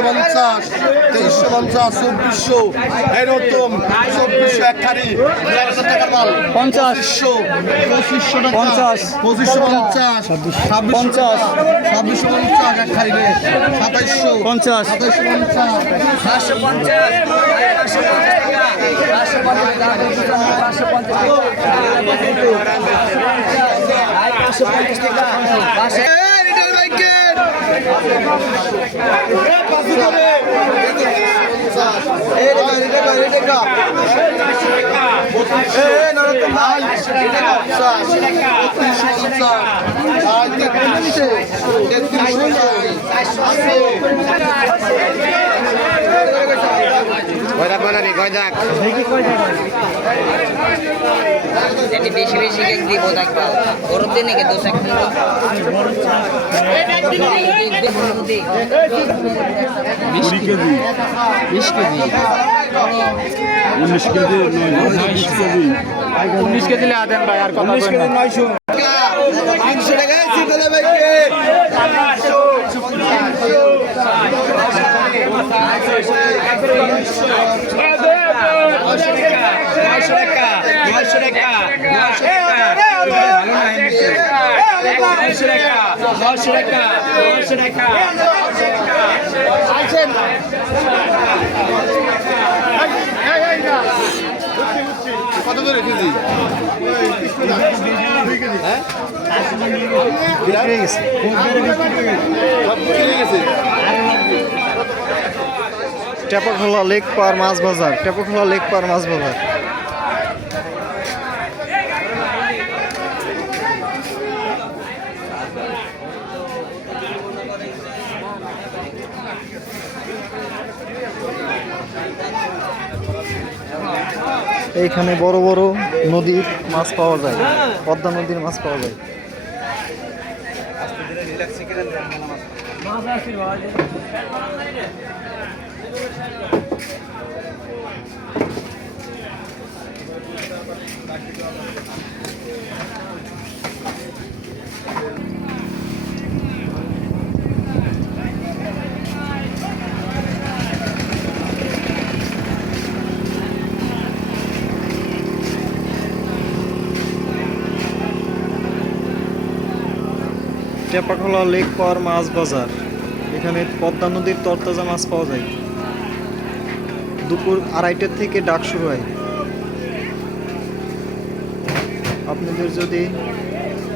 2250, 2350, 2400, এরকম 2400 এক খারি, 1000 টাকার মাল, 50, 2500 টাকা, 50, 2550, 50, 2650 এক খারি রে, 2700, 50, বেশি বেশি কেক দিব দেখবা বড় দিন নাকি 2 সেকেন্ড 20 কেজি 19 কেজি 19 কেজি লে আদেন ভাই আর কথা কই না 900 টাকা সিতলে ভাইকে 900 কত করে কেজি? হ্যাঁ টেপরখোলা লেক পার মাছ বাজার, টেপরখোলা লেক পার মাছ বাজার। এইখানে বড় বড় নদীর মাছ পাওয়া যায়, পদ্মা নদীর মাছ পাওয়া যায়। টেপাখোলা লেক পাওয়ার মাছ বাজার, এখানে পদ্মা নদীর তরতাজা মাছ পাওয়া যায়। দুপুর 2:30 থেকে ডাক শুরু হয়। আপনাদের যদি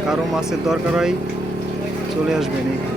কারো মাছের দরকার হয় চলে আসবেন এখানে।